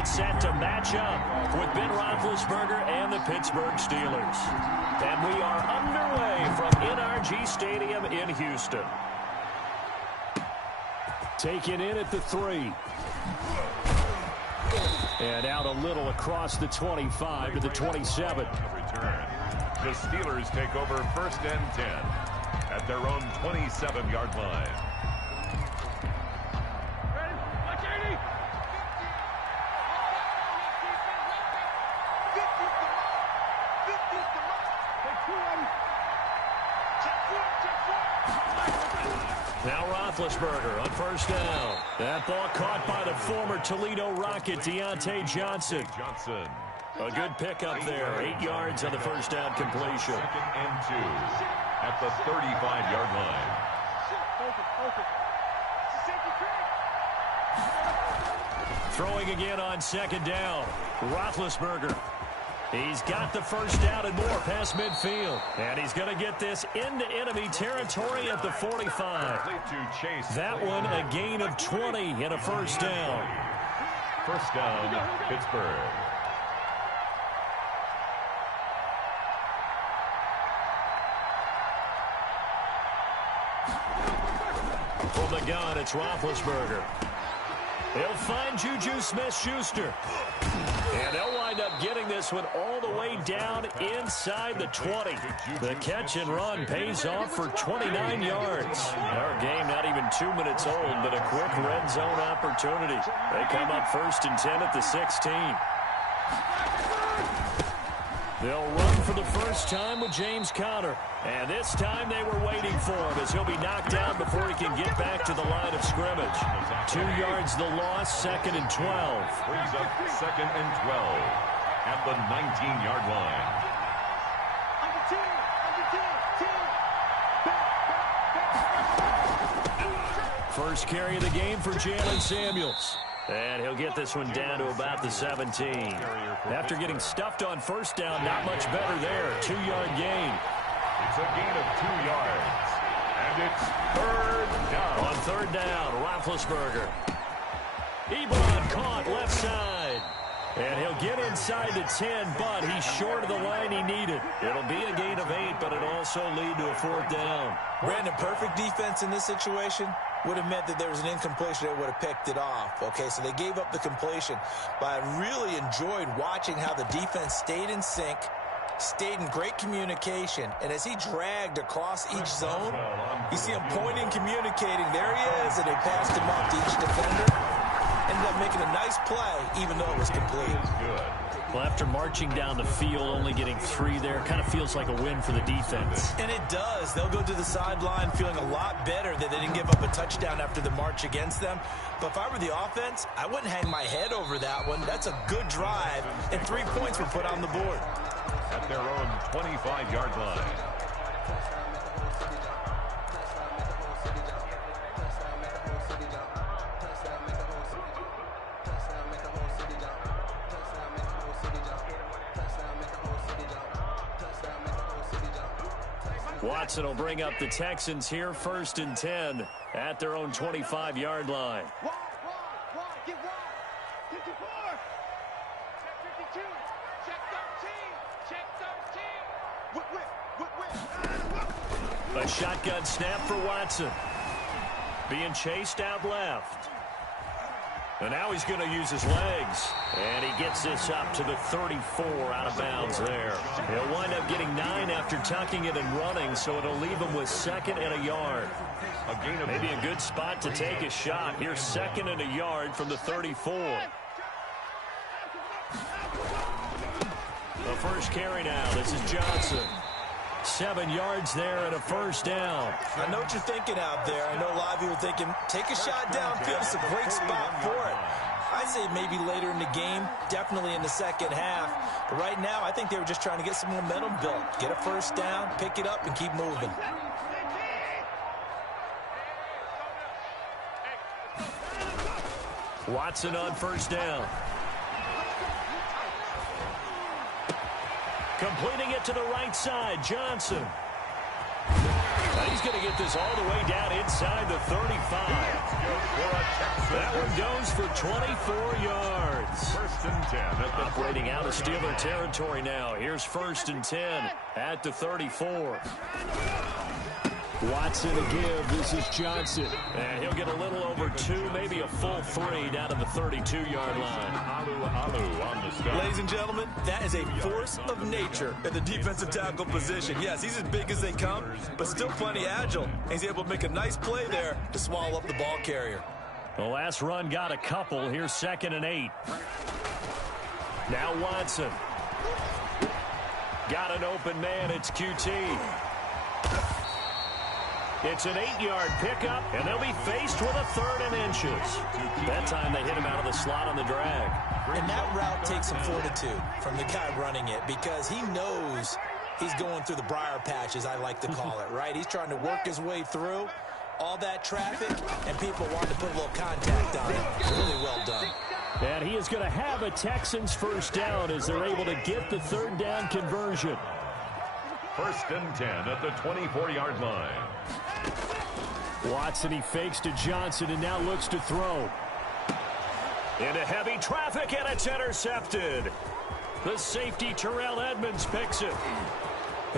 get set to match up with Ben Roethlisberger and the Pittsburgh Steelers. And we are underway from NRG Stadium in Houston. Taken in at the 3. And out a little across the 25 to the 27. The Steelers take over 1st and 10 at their own 27-yard line. Now Roethlisberger on 1st down. That ball caught by the former Toledo Rocket, Deontay Johnson. A good pickup there. 8 yards on the 1st down completion. 2nd and 2 at the 35-yard line. Throwing again on 2nd down. Roethlisberger. He's got the 1st down and more past midfield. And he's going to get this into enemy territory at the 45. That one a gain of 20 and a 1st down. 1st down, Pittsburgh. From the gun, it's Roethlisberger. He'll find Juju Smith-Schuster. And they'll wind up getting this one all the way down inside the 20. The catch and run pays off for 29 yards. Our game not even 2 minutes old, but a quick red zone opportunity. They come up 1st and 10 at the 16. They'll run for the first time with James Conner. And this time they were waiting for him as he'll be knocked down before he can get back to the line of scrimmage. 2 yards the loss, 2nd and 12. Brings up 2nd and 12 at the 19-yard line. First carry of the game for Jalen Samuels. And he'll get this one down to about the 17. After getting stuffed on 1st down, not much better there. 2-yard gain. It's a gain of 2 yards. And it's 3rd down. On 3rd down, Roethlisberger. Ebron caught left side. And he'll get inside the 10, but he's short of the line he needed. It'll be a gain of 8, but it'll also lead to a 4th down. Brandon, perfect defense in this situation would have meant that there was an incompletion that would have picked it off. Okay, so they gave up the completion. But I really enjoyed watching how the defense stayed in sync, stayed in great communication, and as he dragged across each zone, you see him pointing, communicating. There he is, and they passed him off to each defender. Ended up making a nice play, even though it was complete. Well, after marching down the field, only getting 3 there, kind of feels like a win for the defense. And it does. They'll go to the sideline feeling a lot better that they didn't give up a touchdown after the march against them. But if I were the offense, I wouldn't hang my head over that one. That's a good drive, and 3 points were put on the board. At their own 25-yard line. Watson will bring up the Texans here 1st and 10 at their own 25-yard line. A shotgun snap for Watson. Being chased out left. And now he's going to use his legs. And he gets this up to the 34 out of bounds there. He'll wind up getting 9 after tucking it and running, so it'll leave him with 2nd and a yard. Maybe a good spot to take a shot. Here's 2nd and a yard from the 34. The first carry now. This is Johnson. 7 yards there and a 1st down. I know what you're thinking out there. I know a lot of you are thinking, take a shot downfield. It's a great spot for it. I'd say maybe later in the game, definitely in the 2nd half. But right now, I think they were just trying to get some momentum built. Get a 1st down, pick it up, and keep moving. Watson on 1st down. Completing it to the right side, Johnson. He's going to get this all the way down inside the 35. That one goes for 24 yards. and 10 at the operating out of Steeler territory now. Here's 1st and 10 at the 34. Watson to give. This is Johnson. And he'll get a little over 2, maybe a full 3 down to the 32-yard line. Alu on the stop. Ladies and gentlemen, that is a force of nature at the defensive tackle position. Yes, he's as big as they come, but still plenty agile. He's able to make a nice play there to swallow up the ball carrier. The last run got a couple. Here's 2nd and 8. Now Watson. Got an open man. It's QT. It's an 8-yard pickup, and they'll be faced with a 3rd and inches. That time they hit him out of the slot on the drag. And that route takes some fortitude from the guy running it because he knows he's going through the briar patch, as I like to call it, right? He's trying to work his way through all that traffic, and people want to put a little contact on him. Really well done. And he is going to have a Texans first down as they're able to get the 3rd down conversion. 1st and 10 at the 24-yard line. Watson, he fakes to Johnson and now looks to throw. Into heavy traffic, and it's intercepted. The safety, Terrell Edmonds, picks it.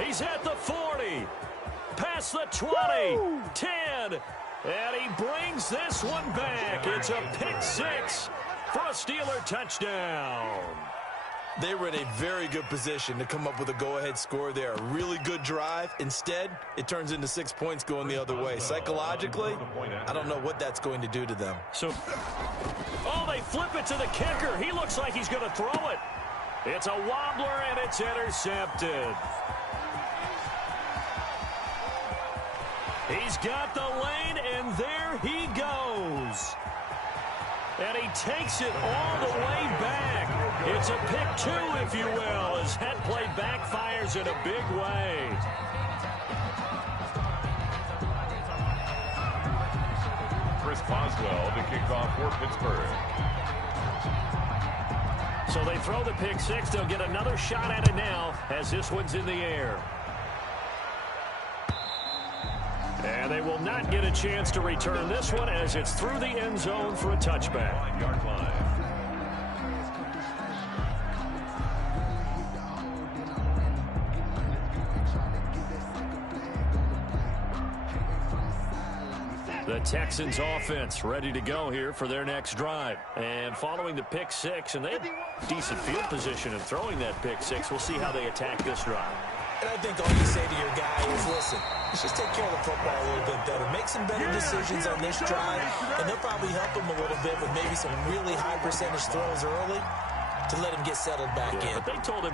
He's at the 40. Past the 20. 10. And he brings this one back. It's a pick 6 for a Steeler touchdown. They were in a very good position to come up with a go-ahead score there. A really good drive. Instead, it turns into 6 points going the other way. Psychologically, I don't know what that's going to do to them. So, oh, they flip it to the kicker. He looks like he's going to throw it. It's a wobbler, and it's intercepted. He's got the lane, and there he goes. And he takes it all the way back. It's a pick 2, if you will, as that play backfires in a big way. Chris Boswell to kick off for Pittsburgh. So they throw the pick 6. They'll get another shot at it now as this one's in the air. And they will not get a chance to return this one as it's through the end zone for a touchback. 9-yard line. The Texans offense ready to go here for their next drive. And following the pick 6, and they have decent field position in throwing that pick 6. We'll see how they attack this drive. And I think all you say to your guy is, listen, let's just take care of the football a little bit better. Make some better decisions on this drive, and they'll probably help him a little bit with maybe some really high percentage throws early to let him get settled back in. But they told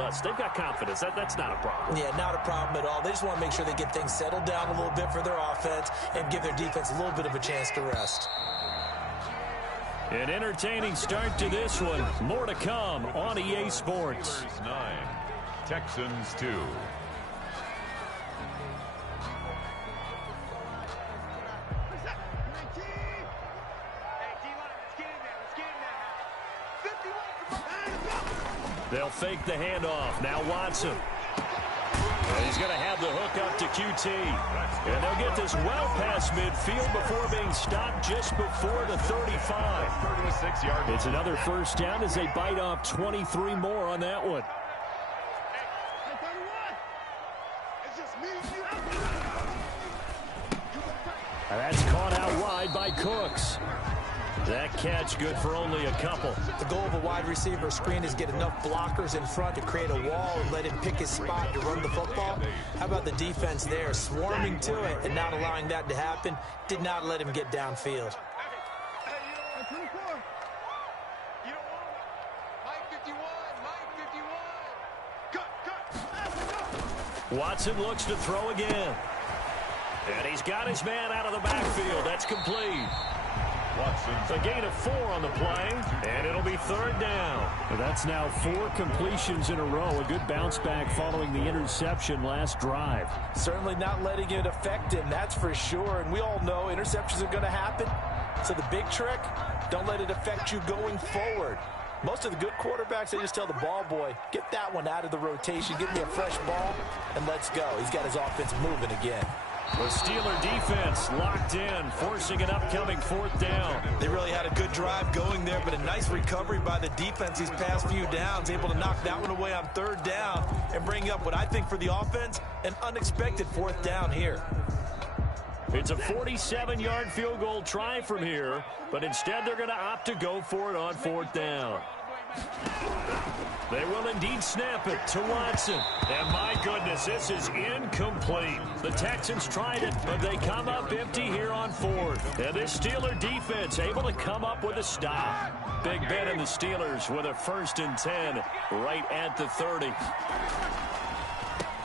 us they've got confidence. That's not a problem. Yeah, not a problem at all. They just want to make sure they get things settled down a little bit for their offense and give their defense a little bit of a chance to rest. An entertaining start to this one. More to come on EA Sports. 9, Texans 2. They'll fake the handoff. Now Watson. And he's going to have the hook up to QT. And they'll get this well past midfield before being stopped just before the 35. 36-yard. It's another first down as they bite off 23 more on that one. And that's caught out wide by Cooks. That catch good for only a couple. The goal of a wide receiver screen is get enough blockers in front to create a wall and let him pick his spot to run the football. How about the defense there, swarming to it and not allowing that to happen? Did not let him get downfield. Watson looks to throw again. And he's got his man out of the backfield. That's complete. A gain of 4 on the play, and it'll be third down. That's now 4 completions in a row. A good bounce back following the interception last drive. Certainly not letting it affect him, that's for sure. And we all know interceptions are going to happen. So the big trick, don't let it affect you going forward. Most of the good quarterbacks, they just tell the ball boy, get that one out of the rotation, give me a fresh ball, and let's go. He's got his offense moving again. The Steeler defense locked in, forcing an upcoming 4th down. They really had a good drive going there, but a nice recovery by the defense these past few downs, able to knock that one away on 3rd down and bring up what I think for the offense, an unexpected 4th down here. It's a 47-yard field goal try from here, but instead they're going to opt to go for it on 4th down. They will indeed snap it to Watson. And my goodness, this is incomplete. The Texans tried it, but they come up empty here on 4th. And this Steeler defense able to come up with a stop. Big Ben and the Steelers with a 1st and 10 right at the 30.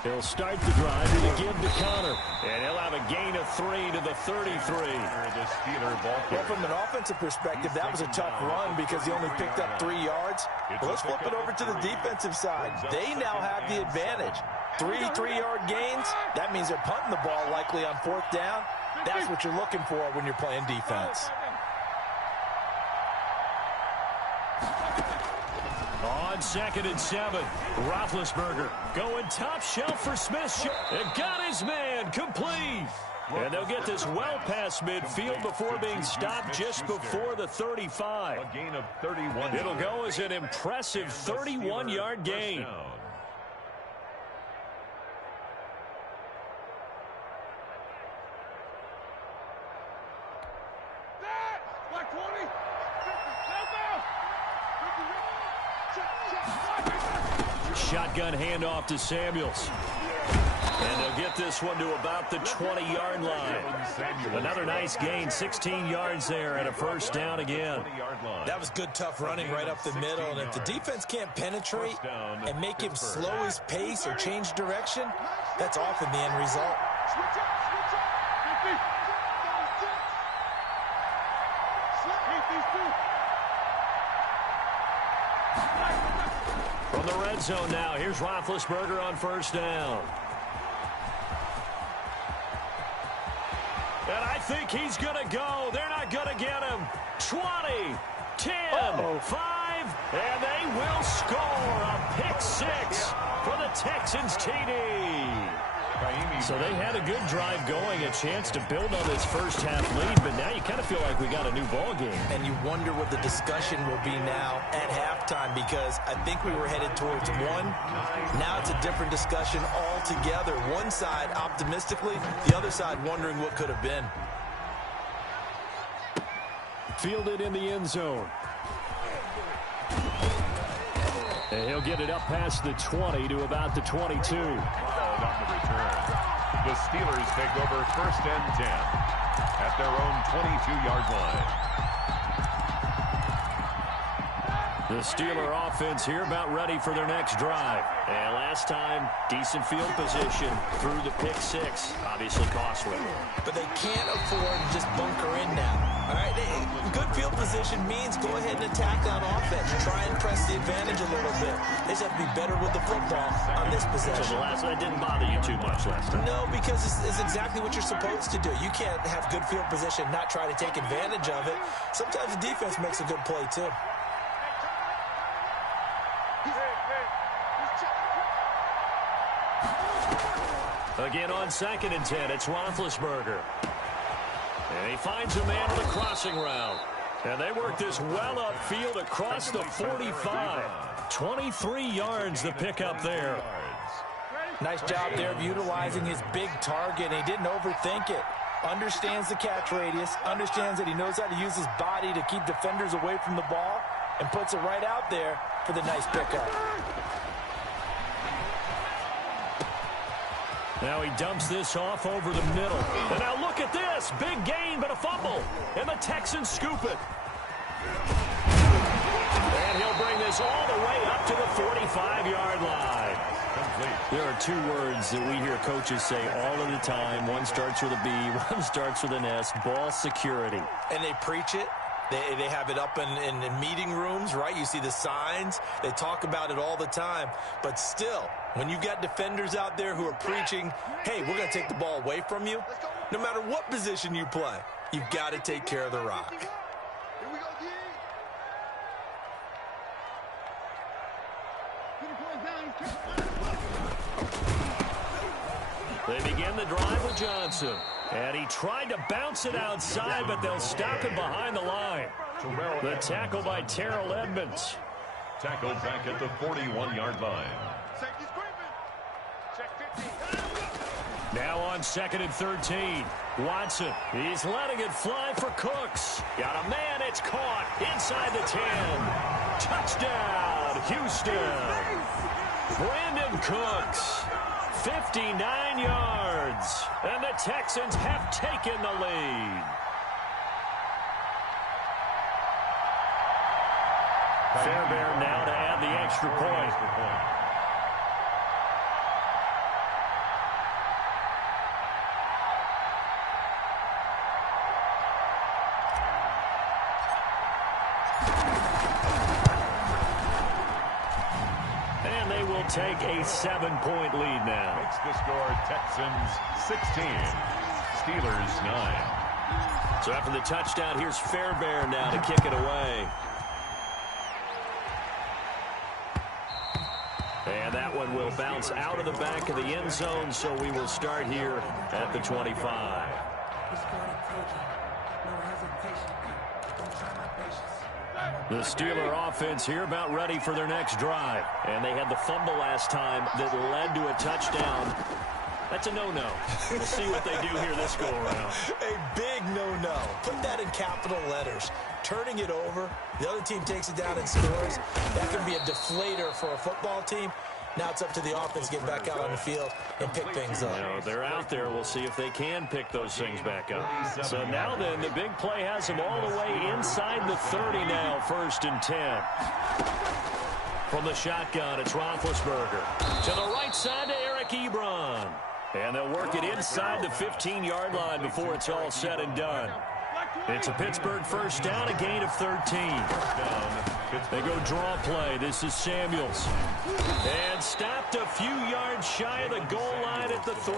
He'll start the drive with a give to Connor. And he'll have a gain of 3 to the 33. Well, from an offensive perspective, that was a tough run because he only picked up 3 yards. Well, let's flip it over to the defensive side. They now have the advantage. 3 3-yard gains. That means they're punting the ball likely on 4th down. That's what you're looking for when you're playing defense. On 2nd and 7, Roethlisberger going top shelf for Smith. And got his man complete. And they'll get this well past midfield before being stopped just before the 35. A gain of 31. It'll go as an impressive 31-yard gain. Shotgun handoff to Samuels. And they'll get this one to about the 20-yard line. Another nice gain, 16 yards there and a 1st down again. That was good, tough running right up the middle. And if the defense can't penetrate and make him slow his pace or change direction, that's often the end result. From the red zone now, here's Roethlisberger on 1st down. And I think he's going to go. They're not going to get him. 20, 10, 5, and they will score a pick 6 for the Texans TD. So they had a good drive going, a chance to build on this first half lead, but now you kind of feel like we got a new ball game. And you wonder what the discussion will be now at halftime, because I think we were headed towards 1. Now it's a different discussion altogether. One side optimistically, the other side wondering what could have been. Fielded in the end zone. And he'll get it up past the 20 to about the 22. On the return. The Steelers take over 1st and 10 at their own 22-yard line. The Steeler offense here about ready for their next drive. And last time, decent field position through the pick 6. Obviously costly. But they can't afford to just bunker in now. All right, good field position means go ahead and attack on offense. Try and press the advantage a little bit. They just have to be better with the football on this possession. So that didn't bother you too much last time? No, because it's exactly what you're supposed to do. You can't have good field position, not try to take advantage of it. Sometimes the defense makes a good play, too. Again on 2nd and 10, it's Roethlisberger. And he finds a man on the crossing route. And they work this well upfield across the 45. 23 yards the pickup there. Nice job there of utilizing his big target. He didn't overthink it. Understands the catch radius. Understands that he knows how to use his body to keep defenders away from the ball. And puts it right out there for the nice pickup. Now he dumps this off over the middle. And now look at this. Big gain, but a fumble. And the Texans scoop it. And he'll bring this all the way up to the 45-yard line. There are 2 words that we hear coaches say all of the time. One starts with a B, one starts with an S. Ball security. And they preach it. They have it up in meeting rooms, right? You see the signs. They talk about it all the time. But still, when you've got defenders out there who are preaching, hey, we're going to take the ball away from you, no matter what position you play, you've got to take care of the rock. They begin the drive with Johnson. And he tried to bounce it outside, but they'll stop him behind the line. The tackle by Terrell Edmonds. Tackled back at the 41-yard line. Now on 2nd and 13. Watson, he's letting it fly for Cooks. Got a man, it's caught inside the 10. Touchdown, Houston. Brandon Cooks, 59 yards. And the Texans have taken the lead. Fairbairn now to add the extra point. And they will take a 7-point lead now. Makes the score Texans 16, Steelers 9. So after the touchdown, here's Fairbairn now to kick it away. And that one will bounce out of the back of the end zone, so we will start here at the 25. The Steeler offense here about ready for their next drive. And they had the fumble last time that led to a touchdown. That's a no-no. We'll see what they do here this go-around. A big no-no. Put that in capital letters. Turning it over, the other team takes it down and scores. That can be a deflator for a football team. Now it's up to the offense to get back out on the field and pick things up. They're out there. We'll see if they can pick those things back up. So now then, the big play has them all the way inside the 30 now, 1st and 10. From the shotgun, it's Roethlisberger. To the right side to Eric Ebron. And they'll work it inside the 15-yard line before it's all said and done. It's a Pittsburgh first down, a gain of 13. They go draw play. This is Samuels. And stopped a few yards shy of the goal line at the 3.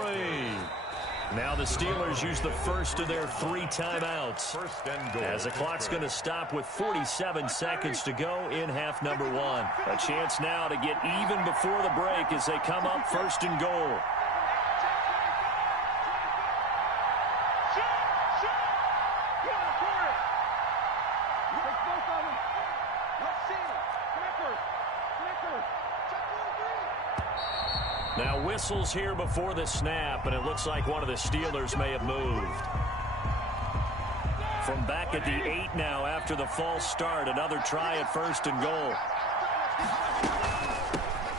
Now the Steelers use the first of their 3 timeouts. As the clock's going to stop with 47 seconds to go in half number 1. A chance now to get even before the break as they come up 1st and goal. Now whistles here before the snap, and it looks like one of the Steelers may have moved. From back at the 8 now after the false start, another try at 1st and goal.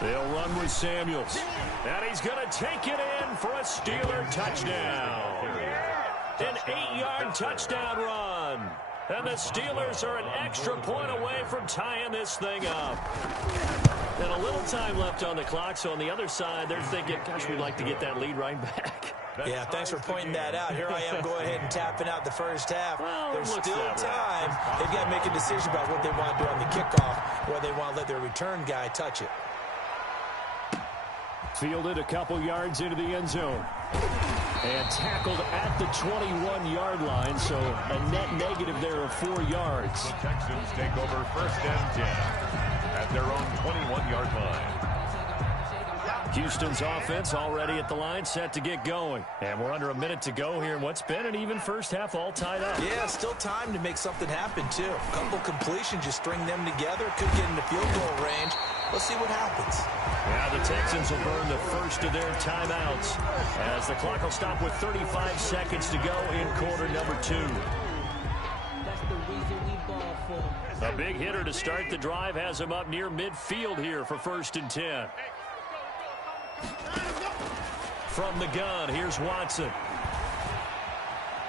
They'll run with Samuels. And he's going to take it in for a Steeler touchdown. An 8-yard touchdown run. And the Steelers are an extra point away from tying this thing up. And a little time left on the clock, so on the other side, they're thinking, gosh, we'd like to get that lead right back. Yeah, thanks for pointing that out. Here I am going ahead and tapping out the first half. Well, there's still time. They've got to make a decision about what they want to do on the kickoff, or they want to let their return guy touch it. Fielded a couple yards into the end zone. And tackled at the 21-yard line, so a net negative there of 4 yards. The Texans take over 1st and 10 at their own 21-yard line. Houston's offense already at the line, set to get going. And we're under a minute to go here in what's been an even first half, all tied up. Yeah, still time to make something happen, too. A couple completions, just string them together. Could get into field goal range. Let's see what happens. Now the Texans will burn the first of their timeouts as the clock will stop with 35 seconds to go in quarter number 2. A big hitter to start the drive has him up near midfield here for 1st and 10. From the gun, here's Watson.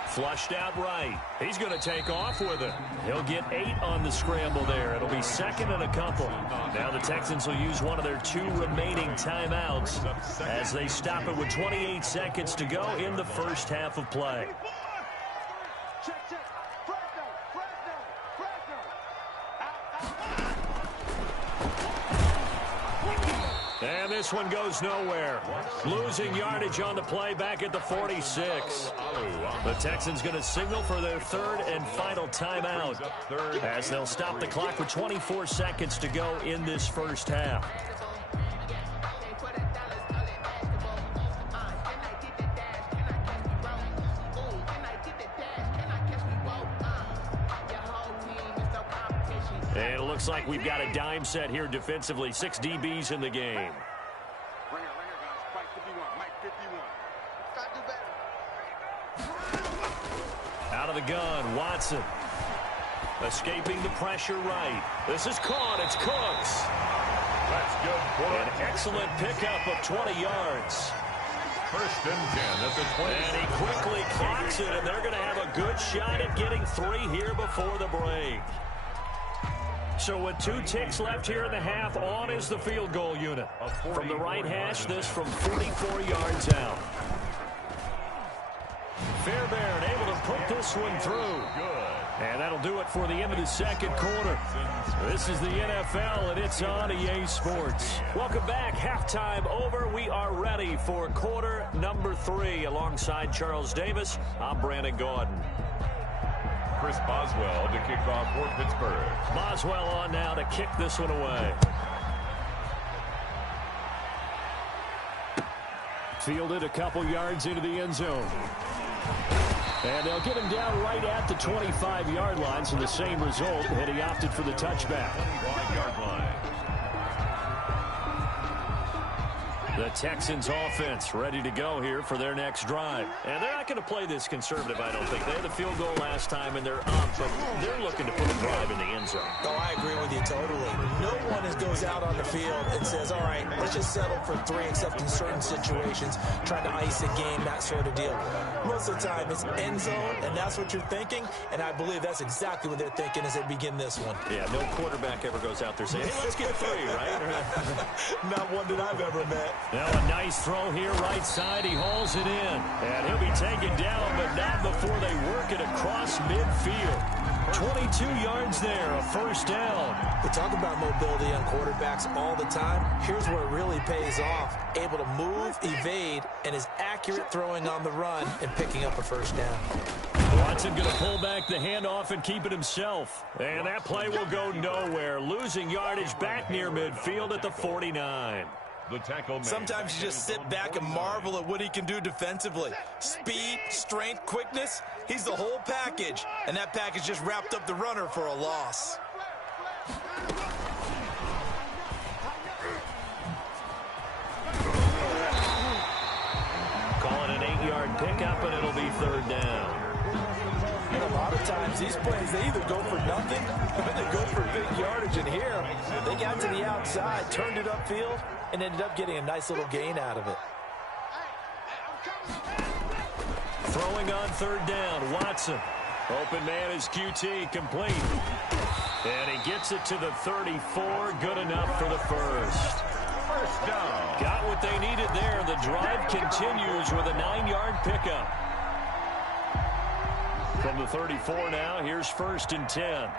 Flushed out right. He's going to take off with it. He'll get 8 on the scramble there. It'll be 2nd and a couple. Now the Texans will use one of their 2 remaining timeouts as they stop it with 28 seconds to go in the first half of play. And this one goes nowhere. Losing yardage on the play back at the 46. The Texans going to signal for their 3rd and final timeout as they'll stop the clock with 24 seconds to go in this first half. looks like we've got a dime set here defensively. 6 DBs in the game. Out of the gun, Watson. Escaping the pressure right. This is caught. It's Cooks. That's good for An excellent pickup of 20 yards. First and 10 at the 20. And he quickly clocks it, and they're going to have a good shot at getting 3 here before the break. So with 2 ticks left here in the half, on is the field goal unit. From the right hash, this from 44 yards out. Fairbairn able to put this one through. And that'll do it for the end of the second quarter. This is the NFL, and it's on EA Sports. Welcome back. Halftime over. We are ready for quarter number 3. Alongside Charles Davis, I'm Brandon Gaudin. Chris Boswell to kick off for Pittsburgh. Boswell on now to kick this one away. Fielded a couple yards into the end zone. And they'll get him down right at the 25-yard line, so the same result, and he opted for the touchback. 25-yard line. The Texans offense ready to go here for their next drive. And they're not going to play this conservative, I don't think. They had the field goal last time, and they're up, but they're looking to put a drive in the end zone. Oh, I agree with you totally. No one goes out on the field and says, all right, let's just settle for 3, except in certain situations, trying to ice a game, that sort of deal. Most of the time, it's end zone, and that's what you're thinking, and I believe that's exactly what they're thinking as they begin this one. Yeah, no quarterback ever goes out there saying, hey, let's get 3, right? Not one that I've ever met. Now a nice throw here, right side. He hauls it in. And he'll be taken down, but not before they work it across midfield. 22 yards there, a first down. We talk about mobility on quarterbacks all the time. Here's where it really pays off. Able to move, evade, and is accurate throwing on the run and picking up a first down. Watson going to pull back the handoff and keep it himself. And that play will go nowhere. Losing yardage back near midfield at the 49. The tackle. Sometimes you just sit back and marvel at what he can do defensively. Speed, strength, quickness, he's the whole package. And that package just wrapped up the runner for a loss. Calling an 8-yard pickup, and it'll be third down. And a lot of times these plays, they either go for nothing or they go for big yardage. And here, they got to the outside, turned it upfield, and ended up getting a nice little gain out of it. Throwing on third down, Watson. Open man is QT, complete. And he gets it to the 34, good enough for the first. First down. Got what they needed there. The drive continues with a 9-yard pickup. From the 34 now, here's first and 10.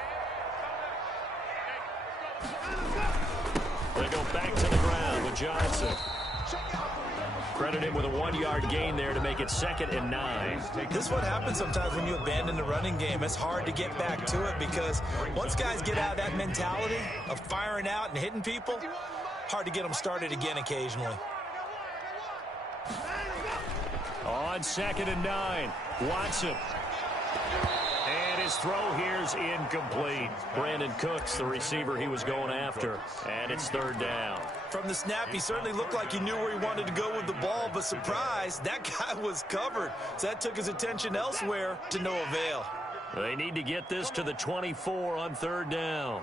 They go back to the ground with Johnson. Credit him with a 1-yard gain there to make it 2nd and 9. This is what happens sometimes when you abandon the running game. It's hard to get back to it because once guys get out of that mentality of firing out and hitting people, hard to get them started again occasionally. On 2nd and 9, Watson. And his throw here's incomplete. Brandon Cooks, the receiver he was going after. And it's third down. From the snap, he certainly looked like he knew where he wanted to go with the ball, but surprise, that guy was covered. So that took his attention elsewhere to no avail. They need to get this to the 24 on third down.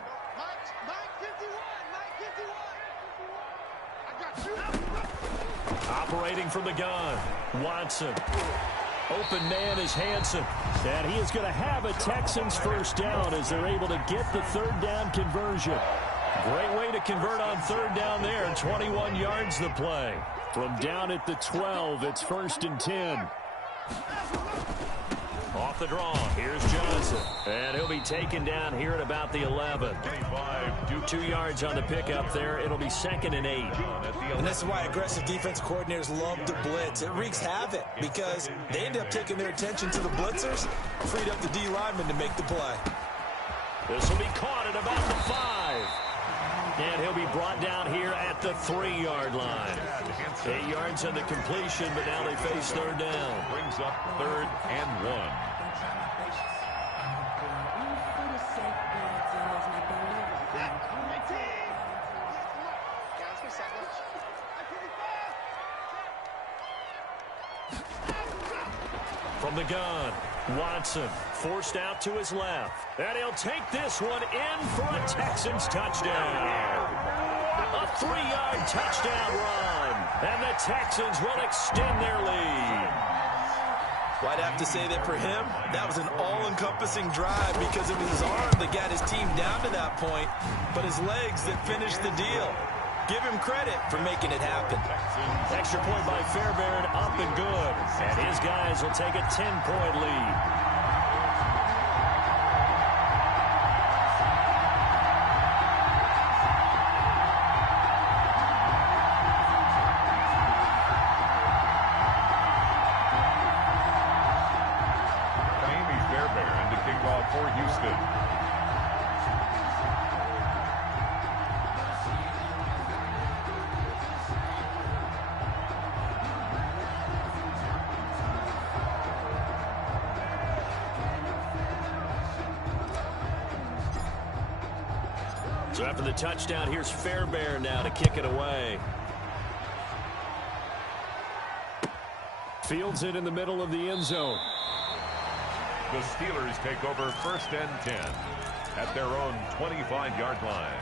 Operating from the gun, Watson. Open man is Hansen. And he is going to have a Texans first down as they're able to get the third down conversion. Great way to convert on third down there. 21 yards the play. From down at the 12, it's first and 10. Off the draw, here's Johnson. And he'll be taken down here at about the 11. 2 yards on the pickup there. It'll be 2nd and 8. And this is why aggressive defense coordinators love to blitz. It wreaks havoc because they end up taking their attention to the blitzers, freed up the D lineman to make the play. This will be caught at about the 5. And he'll be brought down here at the 3-yard line. 8 yards on the completion, but now they face third down. Brings up 3rd and 1. From the gun, Watson forced out to his left. And he'll take this one in for a Texans touchdown. A 3-yard touchdown run. And the Texans will extend their lead. Well, I'd have to say that for him, that was an all-encompassing drive because it was his arm that got his team down to that point, but his legs that finished the deal. Give him credit for making it happen. Extra point by Fairbairn, up and good. And his guys will take a 10-point lead. Fairbairn to kick off for Houston. So after the touchdown, here's Fairbairn now to kick it away. Fields it in the middle of the end zone. The Steelers take over 1st and 10 at their own 25-yard line.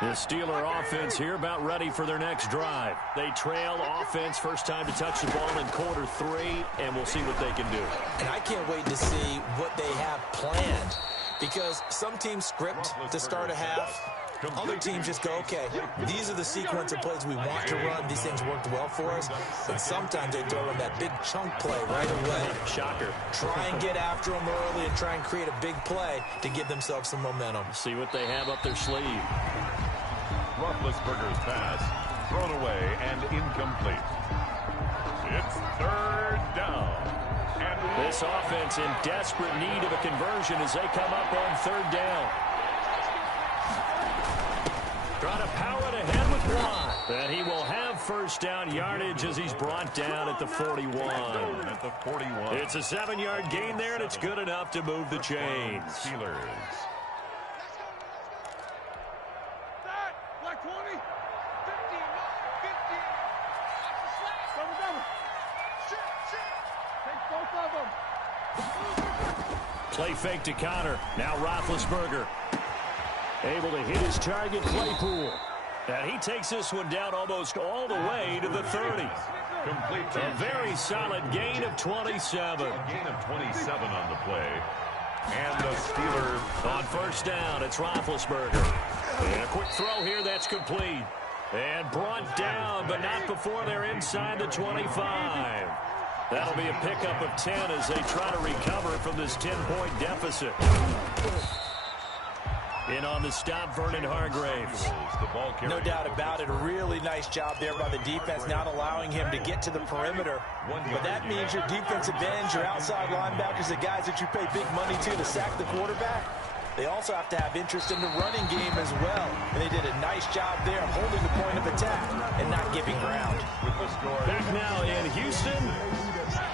The Steeler offense here about ready for their next drive. They trail offense, first time to touch the ball in quarter 3, and we'll see what they can do. And I can't wait to see what they have planned because some teams script to start a half. Other teams just go, okay, these are the sequence of plays we want to run. These things worked well for us. And sometimes they throw in that big chunk play right away. Shocker. Try and get after them early and try and create a big play to give themselves some momentum. See what they have up their sleeve. Roethlisberger's pass thrown away and incomplete. It's 3rd down. And this offense in desperate need of a conversion as they come up on 3rd down. Trying to power it ahead with Watt. And he will have 1st down yardage as he's brought down at the 41. At the 41. It's a 7-yard gain there, and it's good enough to move the chains. Steelers. Play fake to Connor. Now Roethlisberger. Able to hit his target, Claypool. And he takes this one down almost all the way to the 30. Complete. A very solid gain of 27. A gain of 27 on the play. And the Steelers on 1st down, it's Roethlisberger. And a quick throw here, that's complete. And brought down, but not before they're inside the 25. That'll be a pickup of 10 as they try to recover from this 10-point deficit. In on the stop, Vernon Hargraves. No doubt about it. A really nice job there by the defense, not allowing him to get to the perimeter. But that means your defensive ends, your outside linebackers, the guys that you pay big money to sack the quarterback, they also have to have interest in the running game as well. And they did a nice job there of holding the point of attack and not giving ground. Back now in Houston.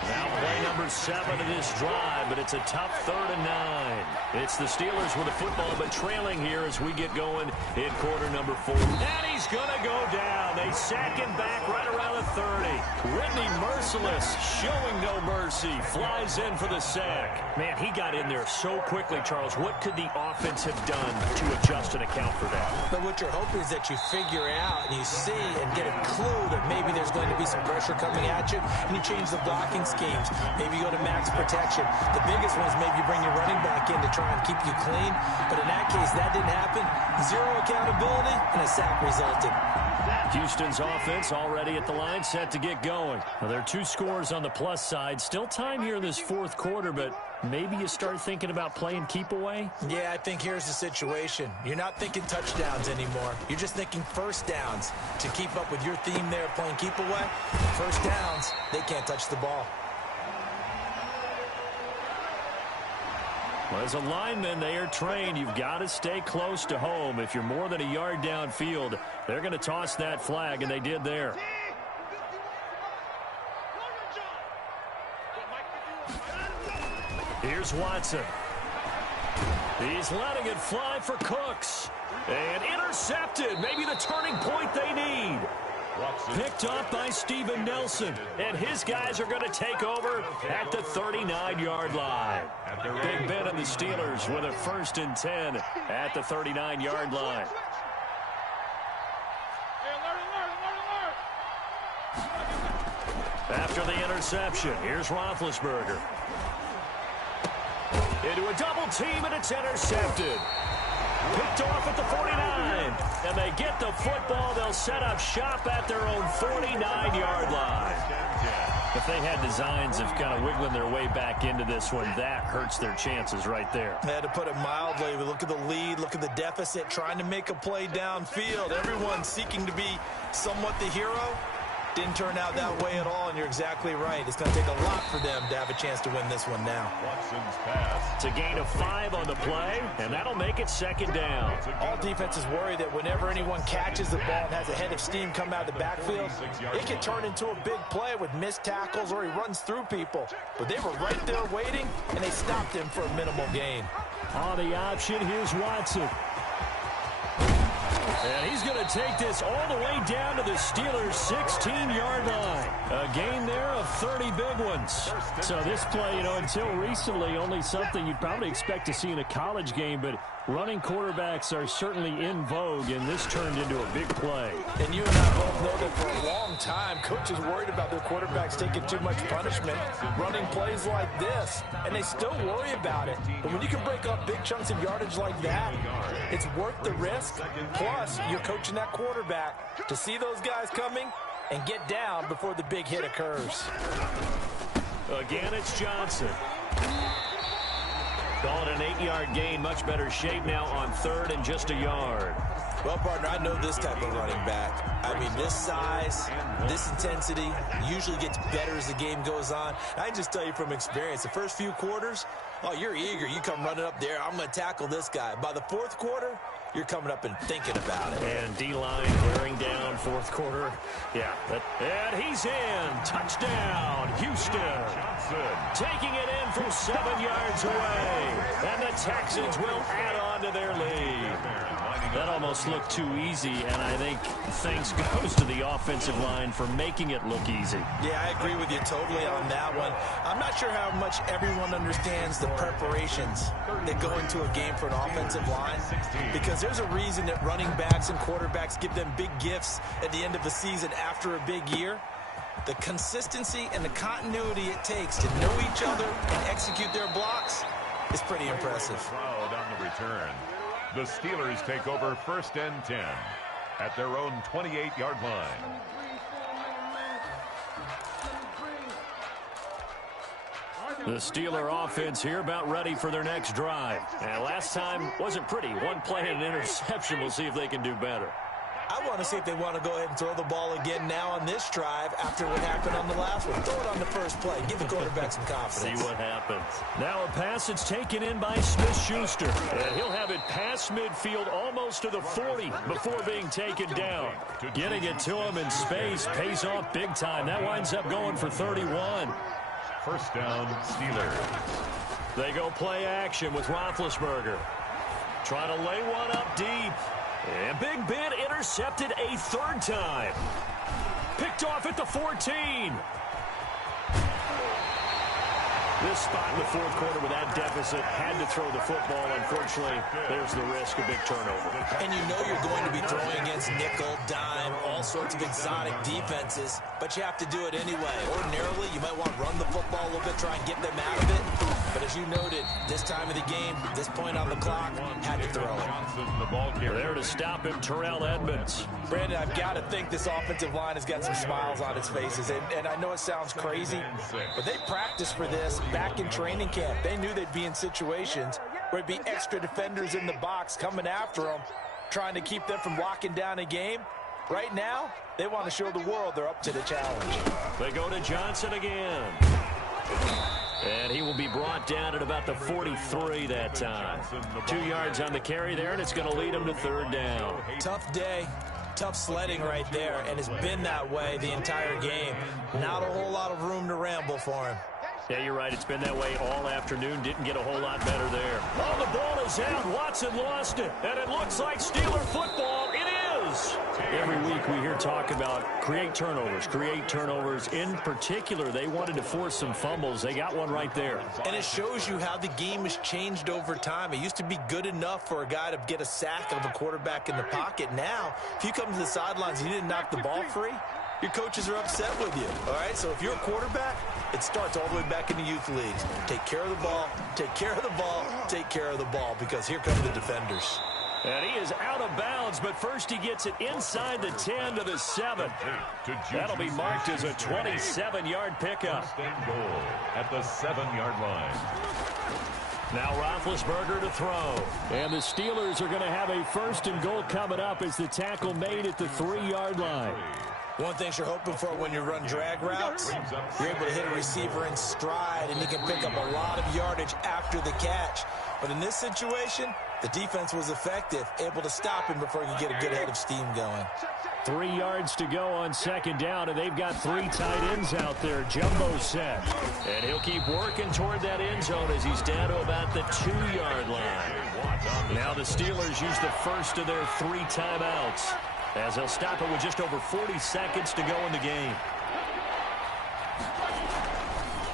Now play number 7 of this drive, but it's a tough 3rd and 9. It's the Steelers with the football, but trailing here as we get going in quarter number 4. And he's going to go down. They sack him back right around the 30. Whitney Merciless showing no mercy. Flies in for the sack. Man, he got in there so quickly, Charles. What could the offense have done to adjust and account for that? But what you're hoping is that you figure out and you see and get a clue that maybe there's going to be some pressure coming at you, and you change the blocking schemes. Maybe you go to max protection. The biggest one is maybe you bring your running back in to try and keep you clean. But in that case, that didn't happen. 0 accountability, and a sack resulted. Houston's offense already at the line, set to get going. Well, there are 2 scores on the plus side. Still time here in this 4th quarter, but maybe you start thinking about playing keep away? Yeah, I think here's the situation. You're not thinking touchdowns anymore. You're just thinking 1st downs. To keep up with your theme there, playing keep away, 1st downs, they can't touch the ball. Well, as a lineman, they are trained. You've got to stay close to home. If you're more than a yard downfield, they're going to toss that flag, and they did there. Here's Watson. He's letting it fly for Cooks. And intercepted. Maybe the turning point they need. Picked off by Steven Nelson. And his guys are going to take over at the 39-yard line. Big Ben and the Steelers with a 1st and 10 at the 39-yard line. After the interception, here's Roethlisberger. Into a double team, and it's intercepted. Picked off at the 49. And they get the football. They'll set up shop at their own 49-yard line. If they had designs of kind of wiggling their way back into this one, that hurts their chances right there. They had to put it mildly. Look at the lead. Look at the deficit. Trying to make a play downfield. Everyone seeking to be somewhat the hero. Didn't turn out that way at all, and you're exactly right. It's going to take a lot for them to have a chance to win this one now. Watson's pass. It's a gain of 5 on the play, and that'll make it 2nd down. All defenses worry that whenever anyone catches the ball and has a head of steam come out of the backfield, it can turn into a big play with missed tackles or he runs through people. But they were right there waiting, and they stopped him for a minimal gain. On the option, here's Watson. And he's going to take this all the way down to the Steelers' 16-yard line. A gain there of 30 big ones. So this play, until recently, only something you'd probably expect to see in a college game, but running quarterbacks are certainly in vogue, and this turned into a big play. And you and I both know that for a long time, coaches worried about their quarterbacks taking too much punishment, running plays like this, and they still worry about it. But when you can break up big chunks of yardage like that, it's worth the risk. Plus, you're coaching that quarterback to see those guys coming and get down before the big hit occurs. Again, it's Johnson. Call it an 8-yard gain. Much better shape now on 3rd and just a yard. Well, partner, I know this type of running back. I mean, this size, this intensity usually gets better as the game goes on. I can just tell you from experience, the first few quarters, oh, you're eager. You come running up there. I'm going to tackle this guy. By the 4th quarter, you're coming up and thinking about it. And D-line wearing down 4th quarter. Yeah. And he's in. Touchdown, Houston. Johnson. Taking it in from 7 yards away. And the Texans will add on to their lead. That almost looked too easy, and I think thanks goes to the offensive line for making it look easy. Yeah, I agree with you totally on that one. I'm not sure how much everyone understands the preparations that go into a game for an offensive line, because there's a reason that running backs and quarterbacks give them big gifts at the end of the season after a big year. The consistency and the continuity it takes to know each other and execute their blocks is pretty impressive. Crowd on the return. The Steelers take over 1st and 10 at their own 28-yard line. The Steeler offense here about ready for their next drive. And last time wasn't pretty. One play and an interception. We'll see if they can do better. I want to see if they want to go ahead and throw the ball again now on this drive after what happened on the last one. Throw it on the first play. Give the quarterback some confidence. See what happens. Now a pass that's taken in by Smith-Schuster. And he'll have it past midfield almost to the 40 before being taken down. Getting it to him in space pays off big time. That winds up going for 31. 1st down, Steelers. They go play action with Roethlisberger. Trying to lay one up deep. And Big Ben intercepted a 3rd time. Picked off at the 14. This spot in the 4th quarter with that deficit had to throw the football. Unfortunately, there's the risk of big turnover. And you know you're going to be throwing against nickel, dime, all sorts of exotic defenses, but you have to do it anyway. Ordinarily, you might want to run the football a little bit, try and get them out of it. But as you noted, this time of the game, this point on the clock, had to throw it. There to stop him, Terrell Edmonds. Brandon, I've got to think this offensive line has got some smiles on its faces. And I know it sounds crazy, but they practiced for this back in training camp. They knew they'd be in situations where it'd be extra defenders in the box coming after them, trying to keep them from locking down a game. Right now, they want to show the world they're up to the challenge. They go to Johnson again. And he will be brought down at about the 43 that time. 2 yards on the carry there, and it's going to lead him to 3rd down. Tough day. Tough sledding right there, and it's been that way the entire game. Not a whole lot of room to ramble for him. Yeah, you're right. It's been that way all afternoon. Didn't get a whole lot better there. Oh, the ball is out. Watson lost it. And it looks like Steeler football. It is. Every week we hear talk about create turnovers. In particular, they wanted to force some fumbles. They got one right there. And it shows you how the game has changed over time. It used to be good enough for a guy to get a sack of a quarterback in the pocket. Now, if you come to the sidelines and you didn't knock the ball free, your coaches are upset with you, all right? So if you're a quarterback, it starts all the way back in the youth leagues. Take care of the ball, take care of the ball, take care of the ball, because here come the defenders. And he is out of bounds, but first he gets it inside the 10 to the 7. That'll be marked as a 27-yard pickup. Goal at the 7-yard line. Now Roethlisberger to throw. And the Steelers are going to have a first and goal coming up as the tackle made at the 3-yard line. One thing you're hoping for when you run drag routes, you're able to hit a receiver in stride, and he can pick up a lot of yardage after the catch. But in this situation, the defense was effective, able to stop him before he could get a good head of steam going. 3 yards to go on second down, and they've got 3 tight ends out there. Jumbo set. And he'll keep working toward that end zone as he's down to about the 2-yard line. Now the Steelers use the first of their 3 timeouts, as they'll stop it with just over 40 seconds to go in the game.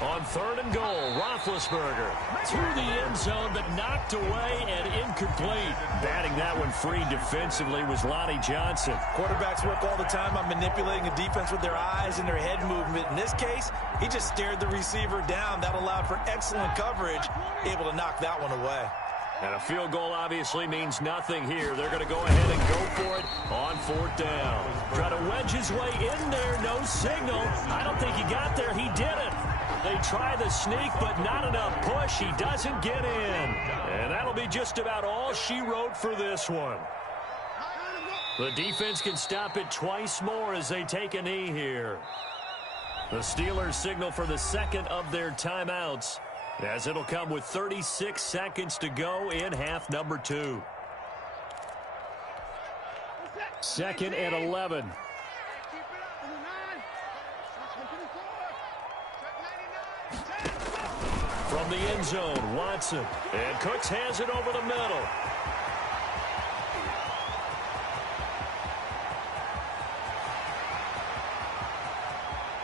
On 3rd and goal, Roethlisberger to the end zone, but knocked away and incomplete. Batting that one free defensively was Lonnie Johnson. Quarterbacks work all the time on manipulating a defense with their eyes and their head movement. In this case, he just stared the receiver down. That allowed for excellent coverage, able to knock that one away. And a field goal obviously means nothing here. They're going to go ahead and go for it on 4th down. Try to wedge his way in there. No signal. I don't think he got there. He didn't. They try the sneak, but not enough push. He doesn't get in. And that'll be just about all she wrote for this one. The defense can stop it twice more as they take a knee here. The Steelers signal for the second of their timeouts, as it'll come with 36 seconds to go in half number 2. 2nd and 11. From the end zone, Watson. And Cooks has it over the middle.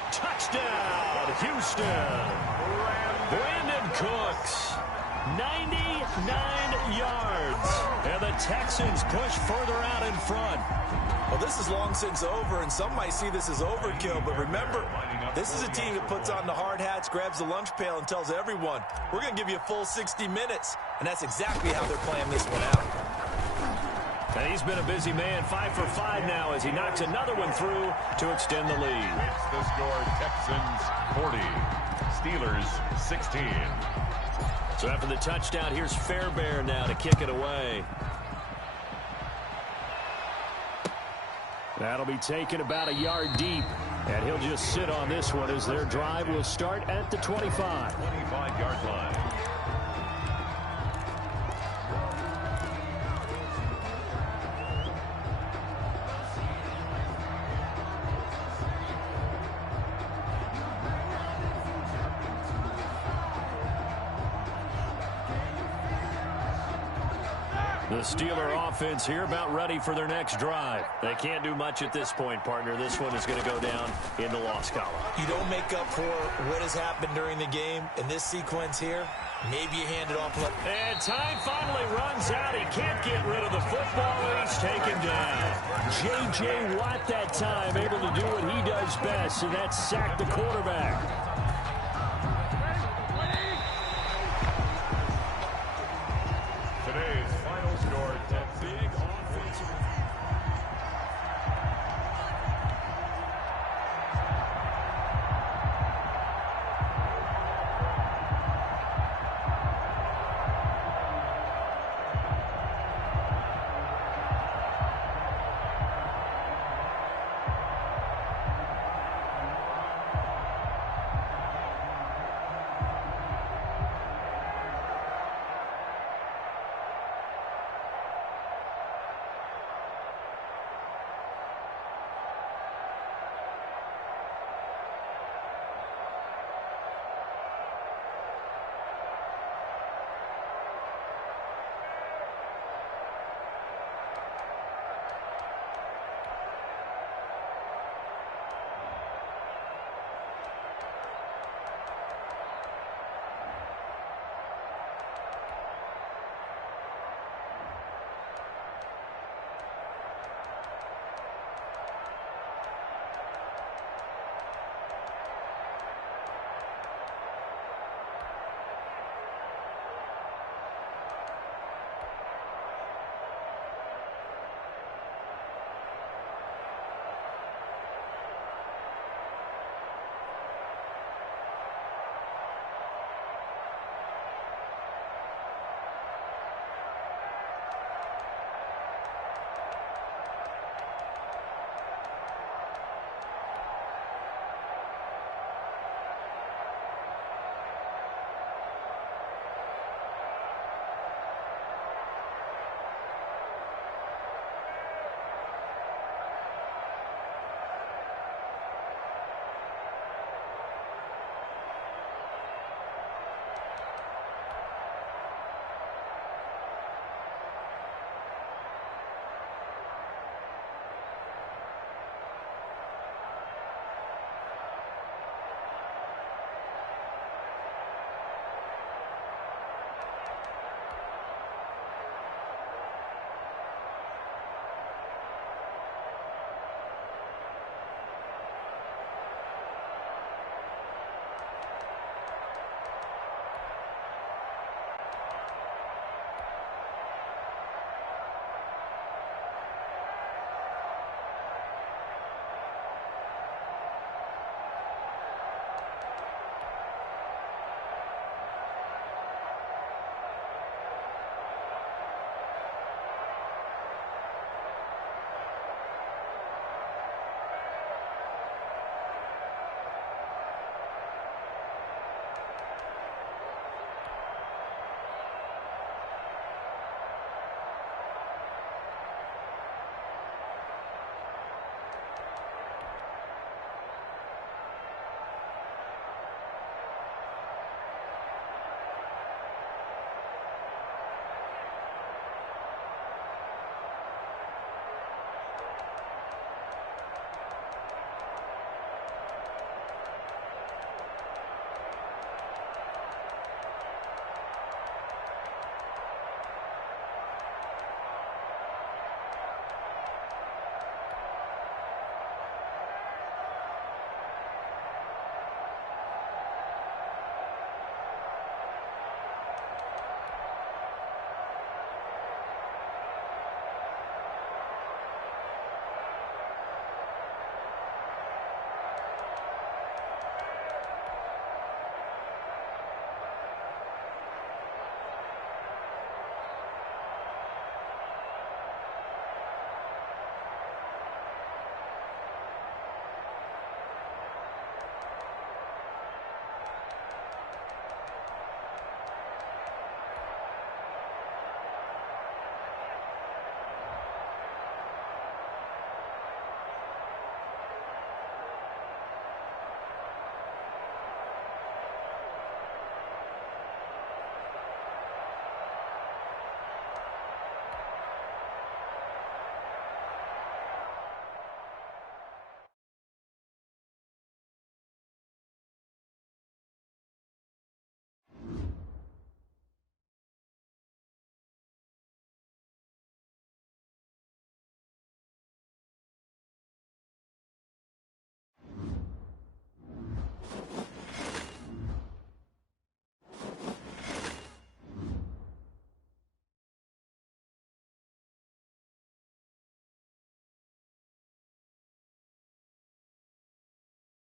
Touchdown, Houston. Brandon Cooks, 99 yards. And the Texans push further out in front. Well, this is long since over, and some might see this as overkill, but remember, this is a team that puts on the hard hats, grabs the lunch pail, and tells everyone, we're going to give you a full 60 minutes, and that's exactly how they're playing this one out. And he's been a busy man, 5 for 5 now as he knocks another one through to extend the lead. It's the score, Texans 40, Steelers 16. So after the touchdown, here's Fairbairn now to kick it away. That'll be taken about a yard deep, and he'll just sit on this one as their drive will start at the 25. 25-yard line. The Steeler offense here about ready for their next drive. They can't do much at this point, partner. This one is going to go down in the loss column. You don't make up for what has happened during the game in this sequence here. Maybe you hand it off. And time finally runs out. He can't get rid of the football, and he's taken down. J.J. Watt that time able to do what he does best, and that's sack the quarterback.